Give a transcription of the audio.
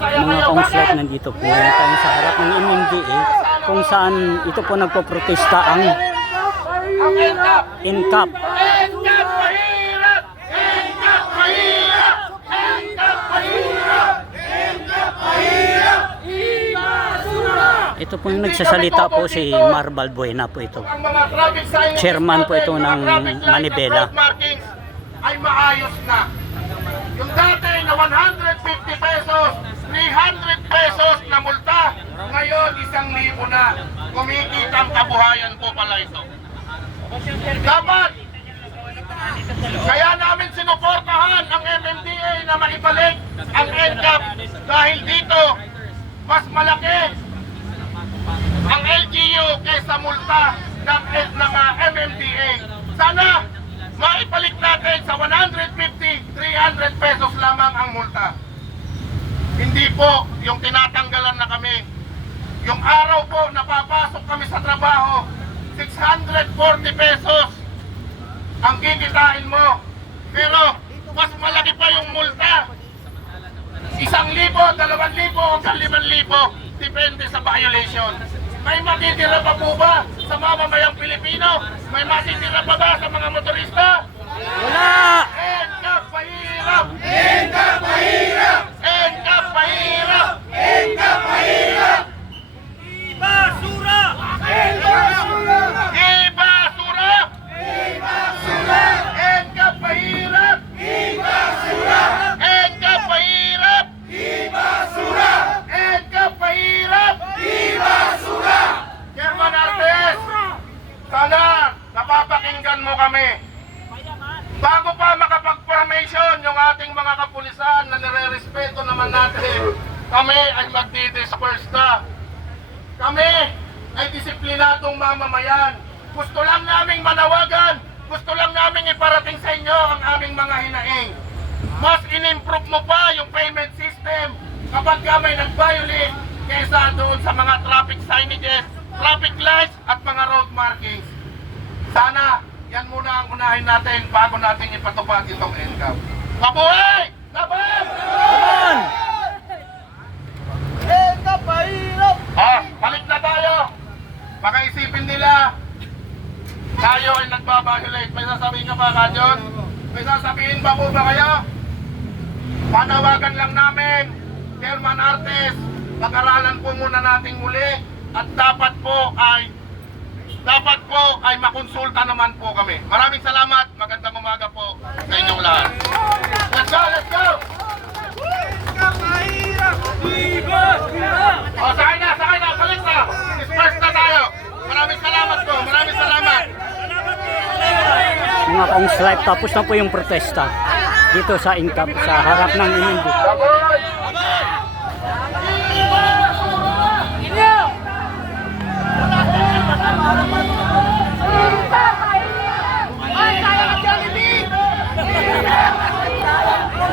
mga consulate nandito po ngayon tayo sa harap ng MMDA kung saan ito po nagpoprotesta ang! Ibasura! Ito po yung nagsasalita po si Marbal Buena po ito. Chairman po ito ng Manibela. ay maayos na. Yung dati na 150 pesos, 300 pesos na multa, ngayon isang libo na. Kumikita ang kabuhayan po pala ito. Dapat kaya namin sinuportahan ang MMDA na maibalik ang NCAP dahil dito mas malaki ang LGU kaysa multa ng, ng ah, MMDA. Sana maibalik natin sa 150, 300 pesos lamang ang multa. Hindi po yung tinatanggalan na kami. Yung araw po napapasok kami sa trabaho, 640 pesos ang kikitain mo. Pero mas malaki pa yung multa. Isang libo, dalawang libo, hanggang limang libo. Depende sa violation. May matitira pa po ba sa mamamayang Pilipino? May matitira pa ba sa mga motorista? Wala! Engkap mahirap! Engkap mahirap! Engkap mahirap! Engkap mahirap! Ibasura! Ibasura! Ibasura! Ibasura! Engkap mahirap! Ibasura! Engkap mahirap! Ibasura! Engkap mahirap! Ibasura! Chairman Artes, sana napapakinggan mo kami. Bago pa makapag-formation yung ating mga kapulisan na nire-respeto naman natin, kami ay magdi-disperse na. Kami ay disiplinadong mamamayan. Gusto lang naming manawagan, gusto lang naming iparating sa inyo ang aming mga hinaing. Mas in-improve mo pa yung payment system kapag ka may nag-violate kaysa doon sa mga traffic signages, traffic lights at mga road markings. Sana, yan muna ang unahin natin bago natin ipatupad itong NCAP. Mabuhay! Laban! Laban! Ah, balik na tayo! Baka isipin nila, tayo ay nagbabiolate. May sasabihin ka ba, Kajon? May sasabihin ba po ba kayo? Panawagan lang namin, Chairman Artes, pag-aralan po muna nating muli at dapat po ay dapat po ay makonsulta naman po kami. Maraming salamat. Magandang umaga po sa inyong lahat. Let's go, let's go! O, sakay na, sakay na, balik na. Disperse na tayo. Maraming salamat po, maraming salamat. Mga consulate tapos na po yung protesta dito sa INCAP sa harap ng. Baboy!